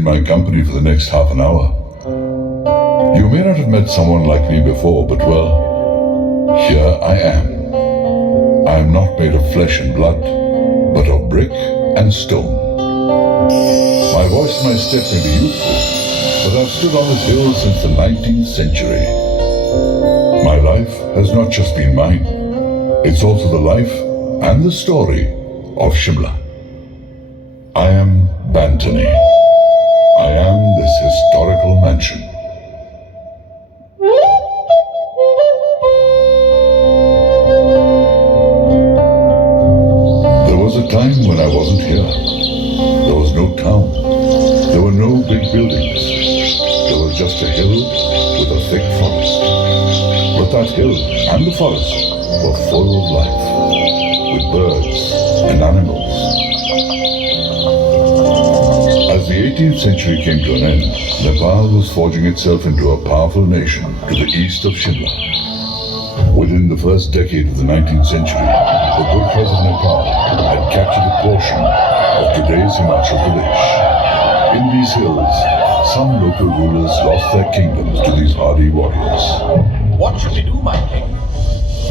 in my company for the next half an hour. You may not have met someone like me before, but well, here I am. I am not made of flesh and blood, but of brick and stone. My voice and my step may be youthful, but I've stood on this hill since the 19th century. My life has not just been mine, it's also the life and the story of Shimla. I am Bantony. I am this historical mansion. There was a time when I wasn't here. There was no town. There were no big buildings. There was just a hill with a thick forest. But that hill and the forest were full of life, with birds and animals. As the 18th century came to an end, Nepal was forging itself into a powerful nation to the east of Shimla. Within the first decade of the 19th century, the Gurkhas of Nepal had captured a portion of today's Himachal Pradesh. In these hills, some local rulers lost their kingdoms to these hardy warriors. What should we do, my king?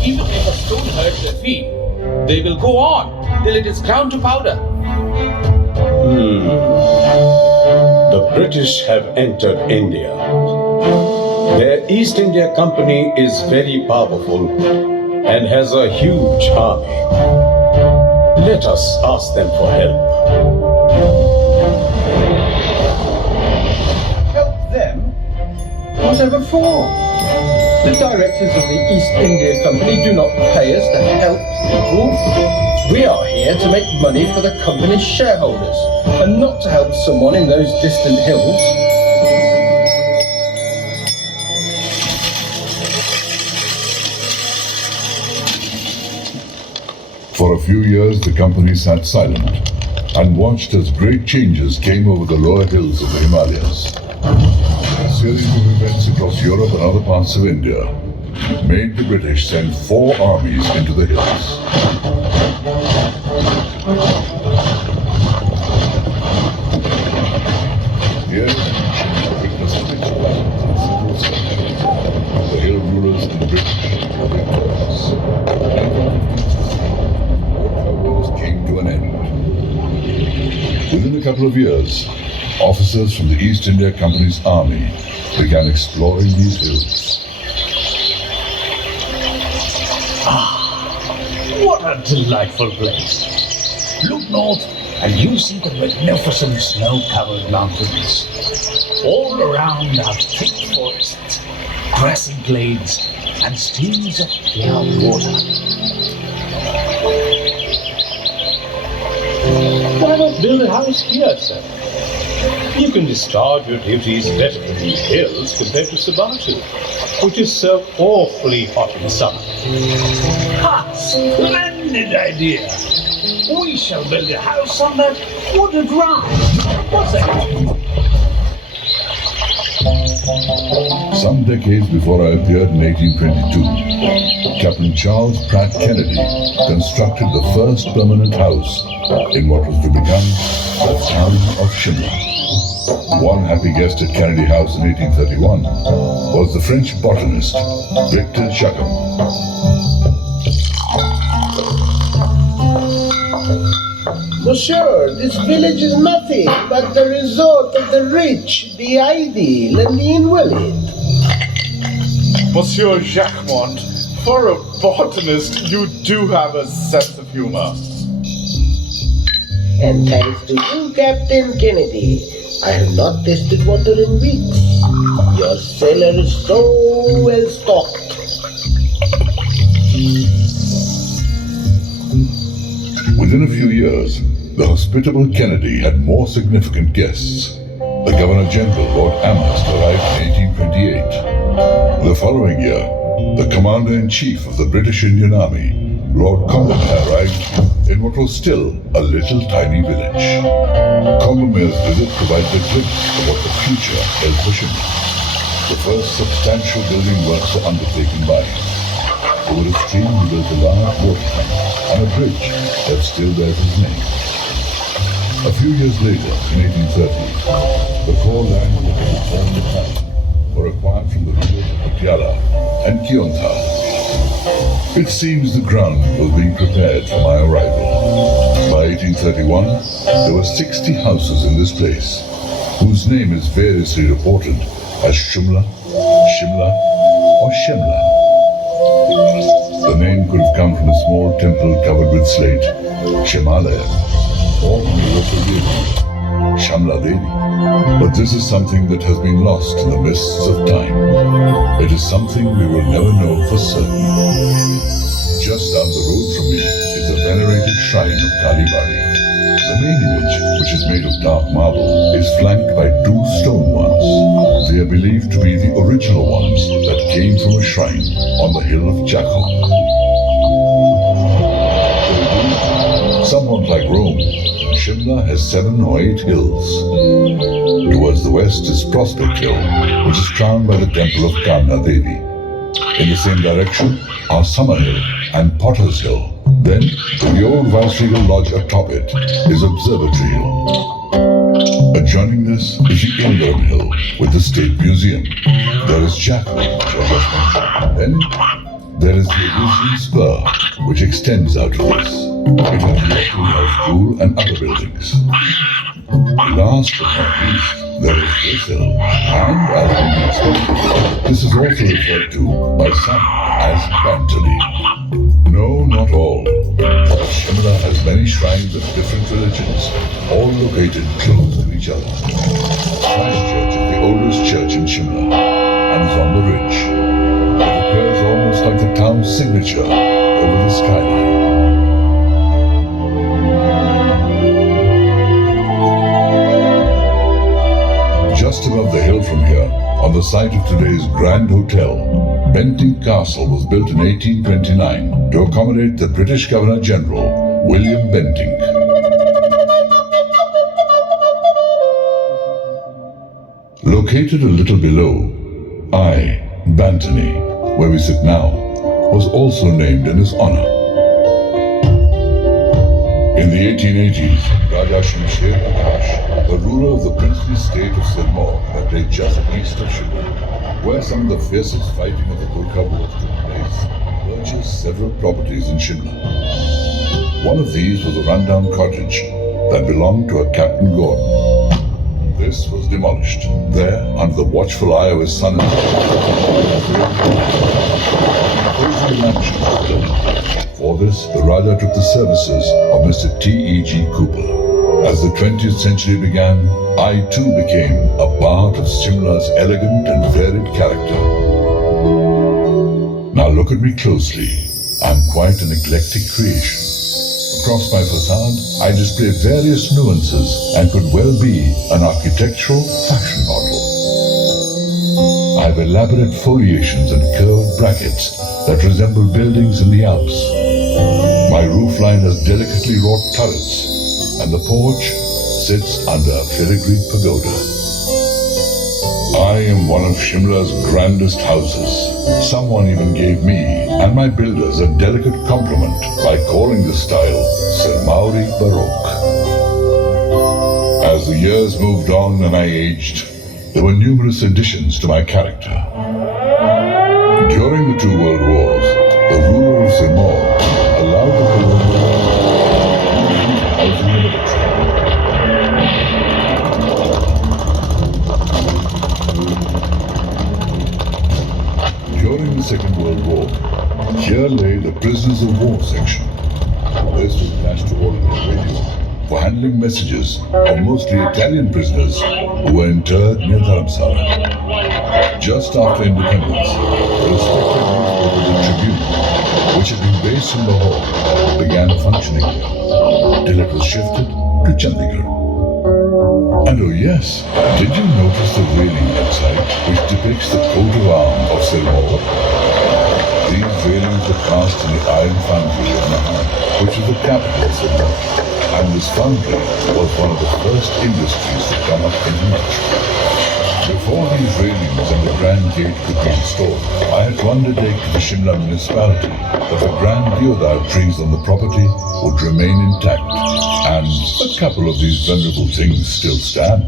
Even if a stone hurts their feet, they will go on till it is ground to powder. The British have entered India. Their East India Company is very powerful and has a huge army. Let us ask them for help. Help them? Whatever for? The directors of the East India Company do not pay us to help people. We are here to make money for the company's shareholders, and not to help someone in those distant hills. For a few years, the company sat silent and watched as great changes came over the lower hills of the Himalayas. A series of events across Europe and other parts of India made the British send 4 armies into the hills. Here, witnessed mixed battles and civil strife. The hill rulers and the British were victorious. The wars came to an end. Within a couple of years, officers from the East India Company's army began exploring these hills. What a delightful place. Look north and you see the magnificent snow-covered mountains. All around are thick forests, grassy glades, and streams of clear water. Why not build a house here, sir? You can discharge your duties better in these hills compared to Sabatu, which is so awfully hot in summer. Ha! Splendid idea! We shall build a house on that wooded rise. What's that? Some decades before I appeared in 1822, Captain Charles Pratt Kennedy constructed the first permanent house in what was to become the town of Shimla. One happy guest at Kennedy House in 1831 was the French botanist Victor Jacquem. Monsieur, this village is nothing but the resort of the rich, the ideal, and the invalid. Monsieur Jacquemont, for a botanist, you do have a sense of humor. And thanks to you, Captain Kennedy, I have not tasted water in weeks. Your cellar is so well stocked. Within a few years, the hospitable Kennedy had more significant guests. The Governor-General, Lord Amherst, arrived in 1828. The following year, the Commander-in-Chief of the British Indian Army, Lord Combermere, arrived in what was still a little tiny village. Combermere's visit provided a glimpse of what the future held for Shimla. The first substantial building works were undertaken by him. Over the stream he built a large water tank and a bridge that still bears his name. A few years later, in 1830, the core land that had formed the town were acquired from the rulers of Patiala and Kyontha. It seems the ground was being prepared for my arrival. By 1831, there were 60 houses in this place, whose name is variously reported as Shimla, Shimla, or Shimla. The name could have come from a small temple covered with slate, Shimalaya, or from the local deity, Shamla Devi. But this is something that has been lost in the mists of time. It is something we will never know for certain. Just down the road from me is a venerated shrine of Kali Bari. The main image, which is made of dark marble, is flanked by two stone ones. They are believed to be the original ones that came from a shrine on the hill of Jackal. Somewhat like Rome, Shimla has 7 or 8 hills. Towards the west is Prospect Hill, which is crowned by the temple of Kamna Devi. In the same direction are Summer Hill and Potter's Hill. Then, the old Viceregal Lodge atop it is Observatory Hill. Adjoining this is the Ingram Hill with the State Museum. There is Jackal, which I just mentioned. Then, there is the Elysian Spur, which extends out of this. It has the Local School and other buildings. Last but not least, there is this hill, and as we expected, this is also referred to by some as Bantony. No, not all. Shimla has many shrines of different religions, all located close to each other. Christ Church is the oldest church in Shimla, and is on the ridge. It appears almost like the town's signature over the skyline. Just above the hill from here, on the site of today's Grand Hotel, Bentinck Castle was built in 1829 to accommodate the British Governor-General, William Bentinck. Located a little below, Bantony, where we sit now, was also named in his honor. In the 1880s, Raja Shamsher-Prakash, the ruler of the princely state of Sirmaur, that lay just east of Shimla, where some of the fiercest fighting of the Gurkha Wars took place, purchased several properties in Shimla. One of these was a rundown cottage that belonged to a Captain Gordon. This was demolished. There, under the watchful eye of his son-in-law, a mansion was built. For this, the Raja took the services of Mr. T.E.G. Cooper. As the 20th century began, I too became a part of Shimla's elegant and varied character. Now look at me closely. I'm quite an eclectic creation. Across my facade, I display various nuances and could well be an architectural fashion model. I have elaborate foliations and curved brackets that resemble buildings in the Alps. My roofline has delicately wrought turrets, and the porch sits under a filigree pagoda. I am one of Shimla's grandest houses. Someone even gave me and my builders a delicate compliment by calling the style Sirmauri Baroque. As the years moved on and I aged, there were numerous additions to my character. During the 2 World Wars, the ruler of Sirmaur allowed the colonial housing the military. During the Second World War, here lay the prisoners of war section. This was attached to all India radio for handling messages of mostly Italian prisoners who were interred near Dharamsala. Just after independence, the respected newspaper The Tribune, which had been based in Lahore, began functioning here, till it was shifted to Chandigarh. And oh yes, did you notice the railing outside which depicts the coat of arms of Sirmaur? These railings were cast in the iron foundry of Nahar, which is the capital of Sirmaur, and this foundry was one of the first industries to come up in the north. Before these railings and the Grand Gate could be installed, I had one to take to the Shimla municipality that the grand deodar trees on the property would remain intact, and a couple of these venerable things still stand.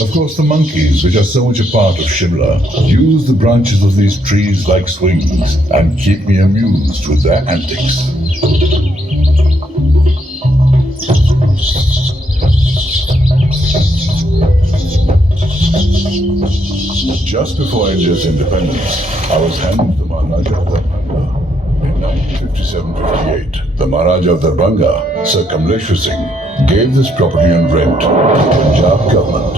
Of course, the monkeys, which are so much a part of Shimla, use the branches of these trees like swings and keep me amused with their antics. Just before India's independence, I was handed the Maharaja of Darbhanga. In 1957-58, the Maharaja of Darbhanga, Sir Kamleshwar Singh, gave this property on rent to the Punjab government.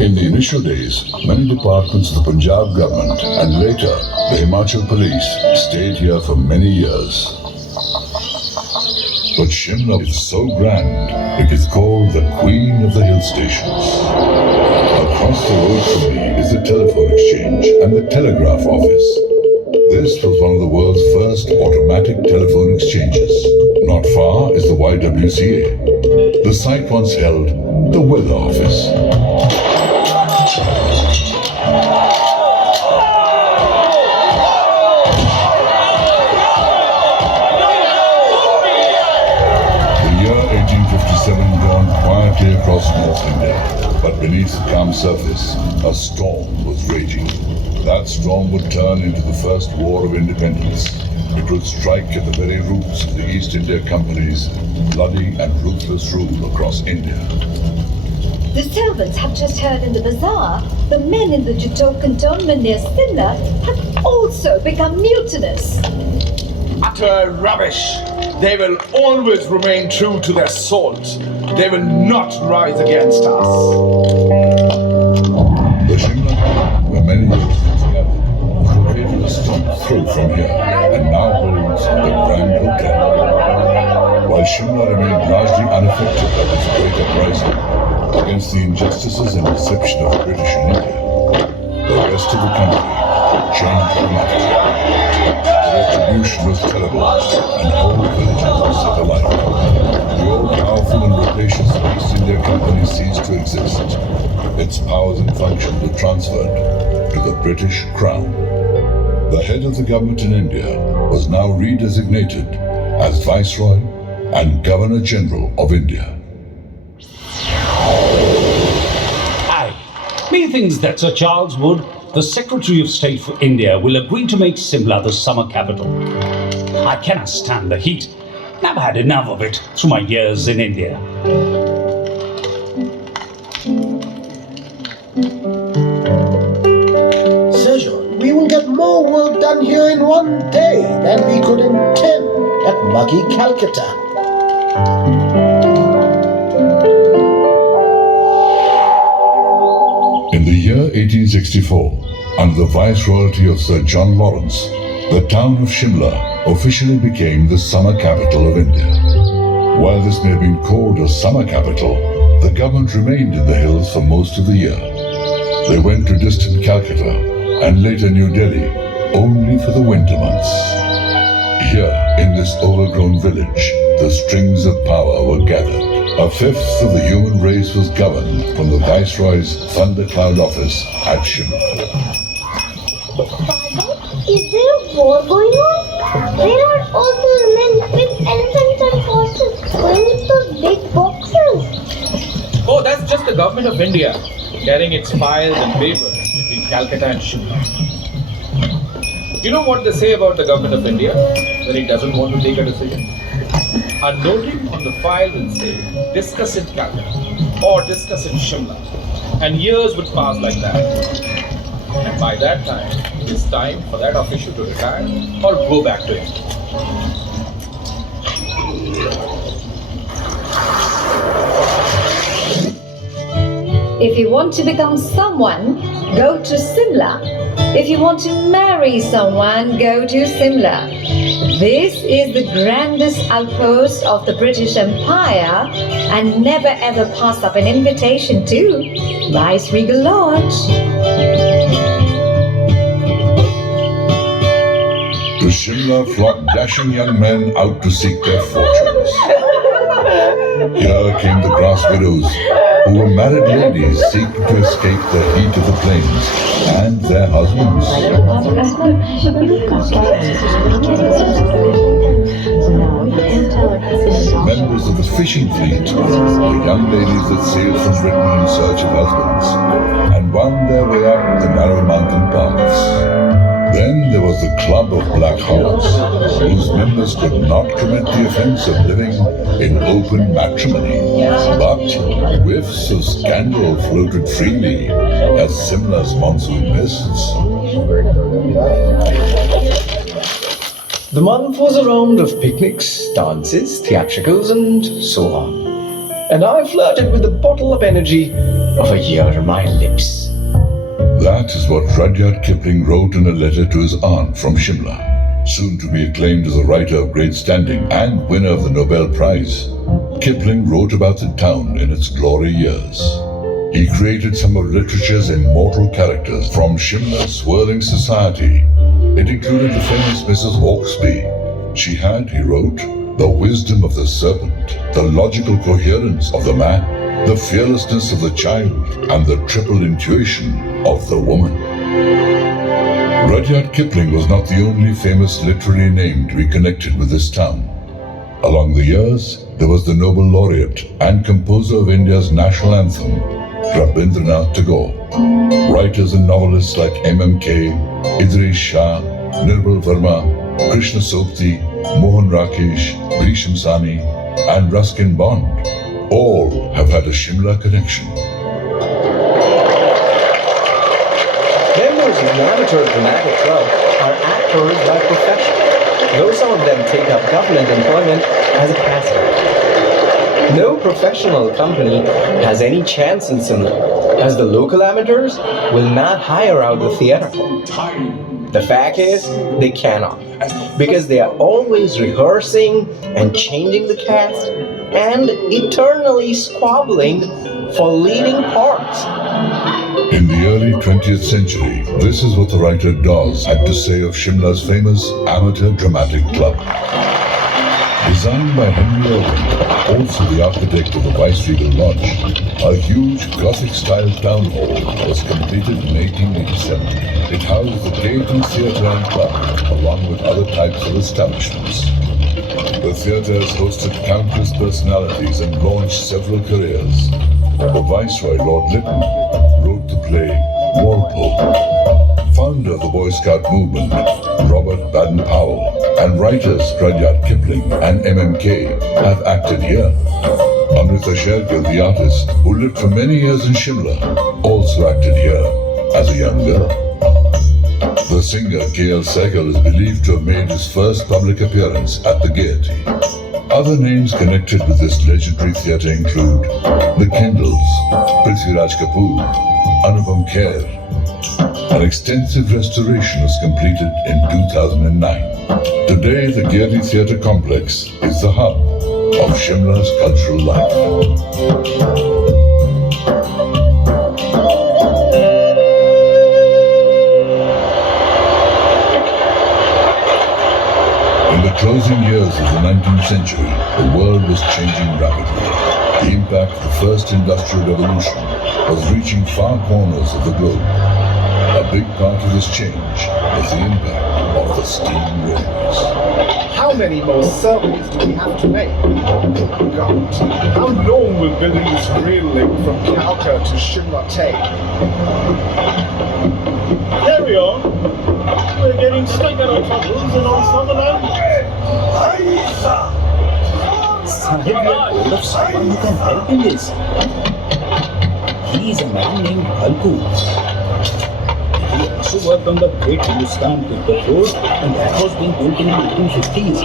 In the initial days, many departments of the Punjab government and later the Himachal police stayed here for many years. But Shimla is so grand, it is called the Queen of the Hill Stations. Across the road from me is the telephone exchange and the telegraph office. This was one of the world's first automatic telephone exchanges. Not far is the YWCA. The site once held the weather office. The year 1857 dawned quietly across North India, but beneath the calm surface, a storm was raging. That storm would turn into the first war of independence. It would strike at the very roots of the East India Company's bloody and ruthless rule across India. The servants have just heard in the bazaar the men in the Juto cantonment near Shimla have also become mutinous. Utter rubbish! They will always remain true to their salt. They will not rise against us. The Shimla, where many years since gathered, created a stone's throw from here and now holds the Grand Hotel. While Shimla remained largely unaffected by this great uprising against the injustices and deception of the British in India, the rest of the country changed dramatically. The retribution was terrible, and whole villages were set alight. The old powerful and rapacious East India Company ceased to exist. Its powers and functions were transferred to the British Crown. The head of the government in India was now redesignated as Viceroy and Governor General of India. Aye, methinks that Sir Charles Wood, the Secretary of State for India, will agree to make Shimla the summer capital. I cannot stand the heat. I've had enough of it through my years in India. Sir John, we will get more work done here in one day than we could in 10 at muggy Calcutta. In the year 1864, under the viceroyalty of Sir John Lawrence, the town of Shimla officially became the summer capital of India. While this may have been called a summer capital, the government remained in the hills for most of the year. They went to distant Calcutta and later New Delhi only for the winter months. Here, in this overgrown village, the strings of power were gathered. A fifth of the human race was governed from the Viceroy's thundercloud office at Shimla. Is there a war going on? Where are all those men with elephants and horses going with those big boxes? Oh, that's just the government of India carrying its files and papers between Calcutta and Shimla. You know what they say about the government of India when it doesn't want to take a decision? A noting on the file will say, discuss in Calcutta or discuss in Shimla. And years would pass like that. And by that time, it's time for that official to retire or go back to India. If you want to become someone, go to Shimla. If you want to marry someone, go to Shimla. This is the grandest outpost of the British Empire and never ever pass up an invitation to Vice Regal Lodge. To Shimla flocked dashing young men out to seek their fortunes. Here came the grass widows, who were married ladies seeking to escape the heat of the plains and their husbands. Members of the fishing fleet, the young ladies that sailed from Britain in search of husbands and wound their way up the narrow mountain paths. Then there was the Club of Black Hearts, whose members could not commit the offense of living in open matrimony, but whiffs of scandal floated freely as Shimla's monsoon mists. The month was a round of picnics, dances, theatricals, and so on. And I flirted with the bottle of energy of a year on my lips. That is what Rudyard Kipling wrote in a letter to his aunt from Shimla, soon to be acclaimed as a writer of great standing and winner of the Nobel Prize. Kipling wrote about the town in its glory years. He created some of literature's immortal characters from Shimla's swirling society. It included the famous Mrs. Hawksby. She had, he wrote, the wisdom of the serpent, the logical coherence of the man, the fearlessness of the child, and the triple intuition of the woman. Rudyard Kipling was not the only famous literary name to be connected with this town. Along the years, there was the Nobel laureate and composer of India's national anthem, Rabindranath Tagore. Writers and novelists like M.M.K., Idris Shah, Nirmal Verma, Krishna Sopti, Mohan Rakesh, Bhisham Sani, and Ruskin Bond all have had a Shimla connection. Members of the Amateur Dramatic Club are actors by profession, though some of them take up government employment as a pass-time. No professional company has any chance in Shimla, as the local amateurs will not hire out the theatre. The fact is, they cannot, because they are always rehearsing and changing the cast and eternally squabbling for leading parts. In the early 20th century, this is what the writer Dawes had to say of Shimla's famous Amateur Dramatic Club. Designed by Henry Irving, also the architect of the Viceregal Lodge, a huge Gothic-style town hall was completed in 1887. It housed the Gaiety Theatre and Club, along with other types of establishments. The theatre has hosted countless personalities and launched several careers. The Viceroy, Lord Lytton, wrote the play Walpole. Founder of the Boy Scout movement, Robert Baden-Powell, and writers Rudyard Kipling and M.M.K. have acted here. Amrita Shergill, the artist, who lived for many years in Shimla, also acted here as a young girl. The singer K.L. Sehgal is believed to have made his first public appearance at the Gaiety. Other names connected with this legendary theatre include the Kendalls, Prithviraj Kapoor, Anupam Kher. An extensive restoration was completed in 2009. Today, the Gaiety Theatre Complex is the hub of Shimla's cultural life. In the closing years of the 19th century, the world was changing rapidly. The impact of the first industrial revolution was reaching far corners of the globe. A big part of this change was the impact of the steam railways. How many more circles do we have to make? Oh God, how long will building this rail link from Calcutta to Shimla take? Carry on. We're getting stuck in our troubles and on Sutherland. Sahib, we are told of someone who can help in this. He is a man named Halku. He also worked on the Great Hindustan Tibbet Road, and that was being built in the 1850s.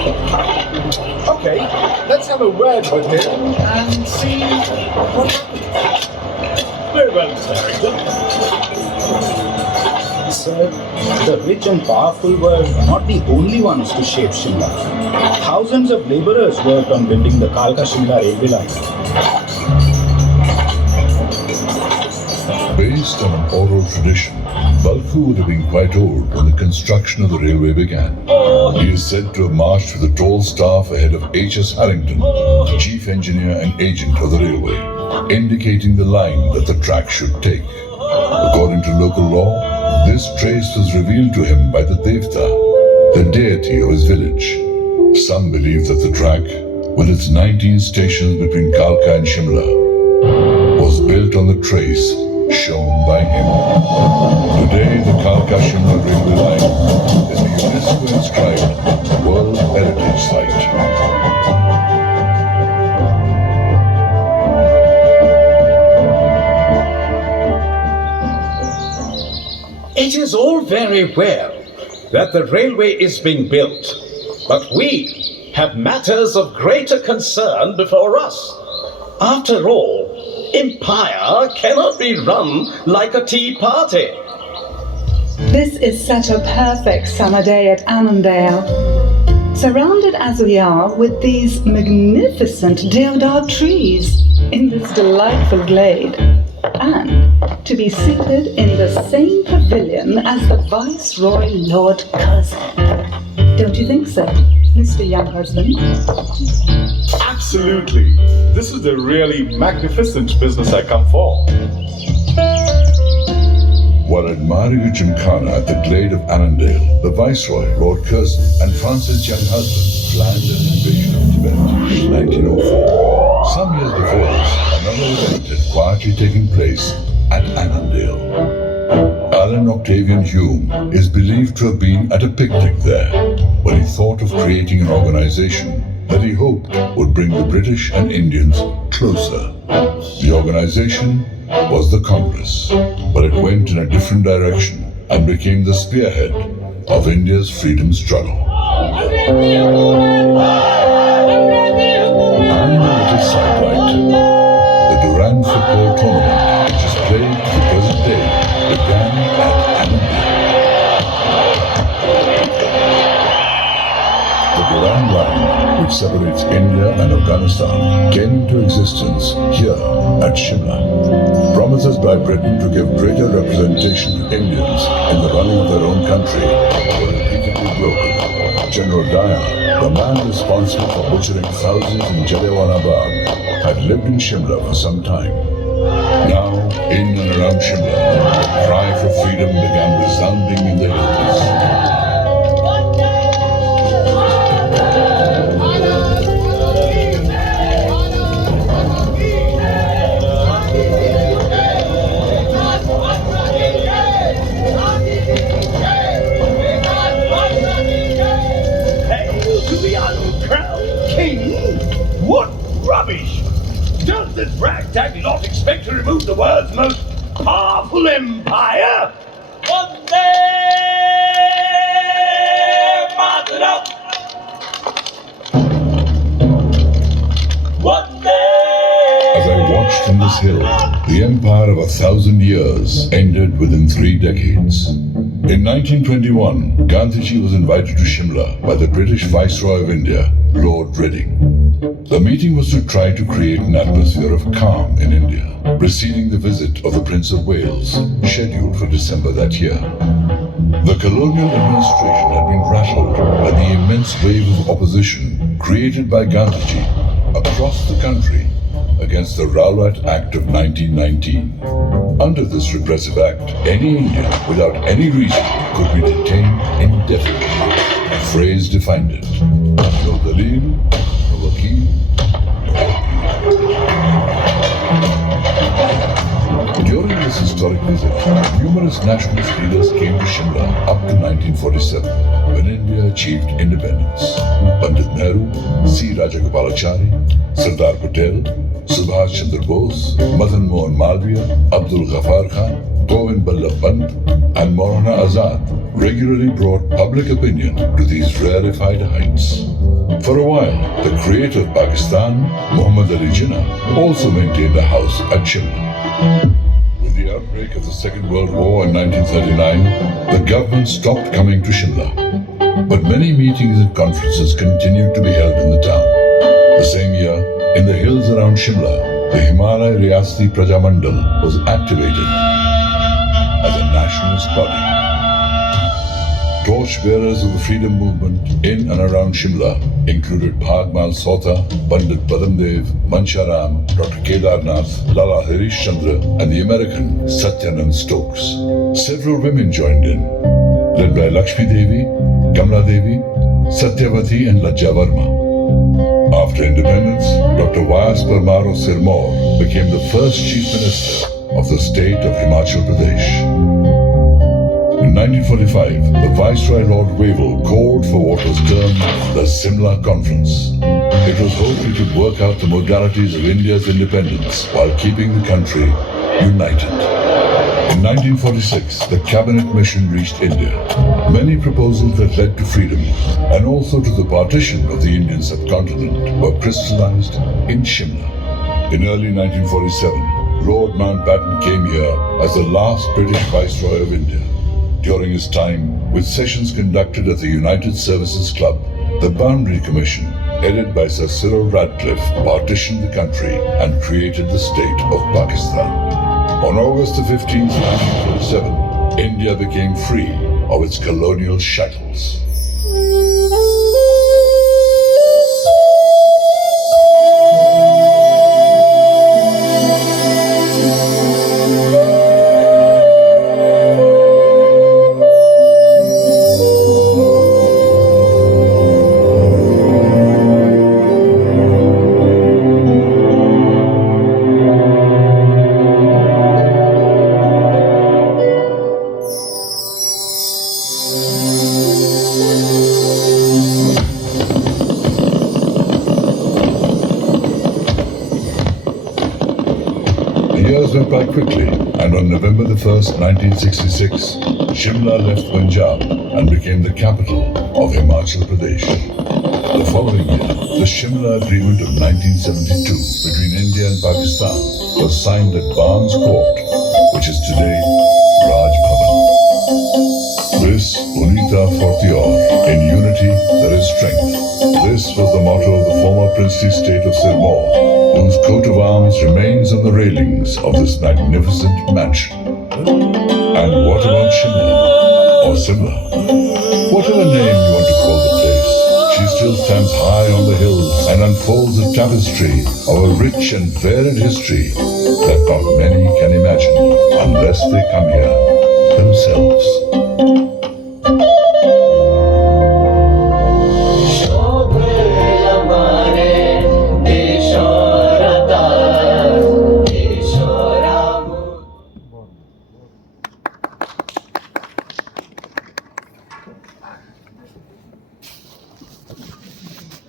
Okay, let's have a word with him and see what happens. Very well, Mr. Harrington. Sir, the rich and powerful were not the only ones to shape Shimla. Thousands of laborers worked on building the Kalka-Shimla railway line. Based on an oral tradition, Balku would have been quite old when the construction of the railway began. He is said to have marched with a tall staff ahead of H.S. Harrington, chief engineer and agent of the railway. indicating the line that the track should take. According to local law, this trace was revealed to him by the Devta, the deity of his village. Some believe that the track, with its 19 stations between Kalka and Shimla, was built on the trace shown by him. Today, the Kalka-Shimla railway line is a UNESCO-inscribed World Heritage Site. It is all very well that the railway is being built, but we have matters of greater concern before us. After all, empire cannot be run like a tea party. This is such a perfect summer day at Annandale. Surrounded as we are with these magnificent deodar trees in this delightful glade, and to be seated in the same pavilion as the Viceroy Lord Curzon. Don't you think so, Mr. Young Husband? Absolutely. This is the really magnificent business I come for. While admiring a gymkhana at the glade of Annandale, the Viceroy, Lord Curzon, and Francis Young Husband planned an invasion of Tibet in 1904. Some years before this, another event had quietly taken place at Annandale. Alan Octavian Hume is believed to have been at a picnic there when he thought of creating an organization that he hoped would bring the British and Indians closer. The organization was the Congress, but it went in a different direction and became the spearhead of India's freedom struggle. And a little sidelight, the Durand football tournament, which is played to the present day, began at Annandale. The Durand Line, which separates India and Afghanistan, came into existence here at Shimla. Promises by Britain to give greater representation to Indians in the running of their own country were repeatedly broken. General Dyer, the man responsible for butchering thousands in Jallianwala Bagh, had lived in Shimla for some time. Now, in and around Shimla, the cry for freedom began resounding in the hills. What rubbish! Does this ragtag lot expect to remove the world's most powerful empire? Vande Mataram! As I watched from this hill, the empire of 1,000 years ended within 3 decades. In 1921, Gandhiji was invited to Shimla by the British Viceroy of India, Lord Reading. The meeting was to try to create an atmosphere of calm in India, preceding the visit of the Prince of Wales, scheduled for December that year. The colonial administration had been rattled by the immense wave of opposition created by Gandhiji across the country against the Rowlatt Act of 1919. Under this repressive act, any Indian without any reason could be detained indefinitely. A phrase defined it: no dalil, no wakil, no appeal. During this historic visit, numerous nationalist leaders came to Shimla up to 1947, when India achieved independence. Pandit Nehru, C. Rajagopalachari, Sardar Patel, Subhash Chandra Bose, Madan Mohan Malviya, Abdul Ghaffar Khan, Govind Ballabh Pant, and Maulana Azad regularly brought public opinion to these rarefied heights. For a while, the creator of Pakistan, Muhammad Ali Jinnah, also maintained a house at Shimla. With the outbreak of the Second World War in 1939, the government stopped coming to Shimla, but many meetings and conferences continued to be held in the town. The same year, in the hills around Shimla, the Himalaya Riyasti Prajamandal was activated as a nationalist body. Torchbearers of the freedom movement in and around Shimla included Bhagmal Sota, Pandit Padamdev, Mancharam, Dr. Kedarnath, Lala Harish Chandra, and the American Satyanand Stokes. Several women joined in, led by Lakshmi Devi, Kamla Devi, Satyavati, and Lajja Varma. After independence, Dr. Vyas Parmar of Sirmaur became the first Chief Minister of the state of Himachal Pradesh. In 1945, the Viceroy Lord Wavell called for what was termed the Simla Conference. It was hoped it would work out the modalities of India's independence while keeping the country united. In 1946, the cabinet mission reached India. Many proposals that led to freedom and also to the partition of the Indian subcontinent were crystallized in Shimla. In early 1947, Lord Mountbatten came here as the last British Viceroy of India. During his time, with sessions conducted at the United Services Club, the Boundary Commission, headed by Sir Cyril Radcliffe, partitioned the country and created the state of Pakistan. On August 15, 1947, India became free of its colonial shackles. Years went by quickly, and on November 1st, 1966, Shimla left Punjab and became the capital of Himachal Pradesh. The following year, the Shimla Agreement of 1972 between India and Pakistan was signed at Barnes Court, which is today Raj Bhavan. This Unita Fortior, in unity there is strength. This was the motto of the former princely state of Sirmaur, whose coat of arms remains on the railings of this magnificent mansion. And what about Shimla, or Simla? Whatever name you want to call the place, she still stands high on the hills and unfolds a tapestry of a rich and varied history that not many can imagine unless they come here themselves.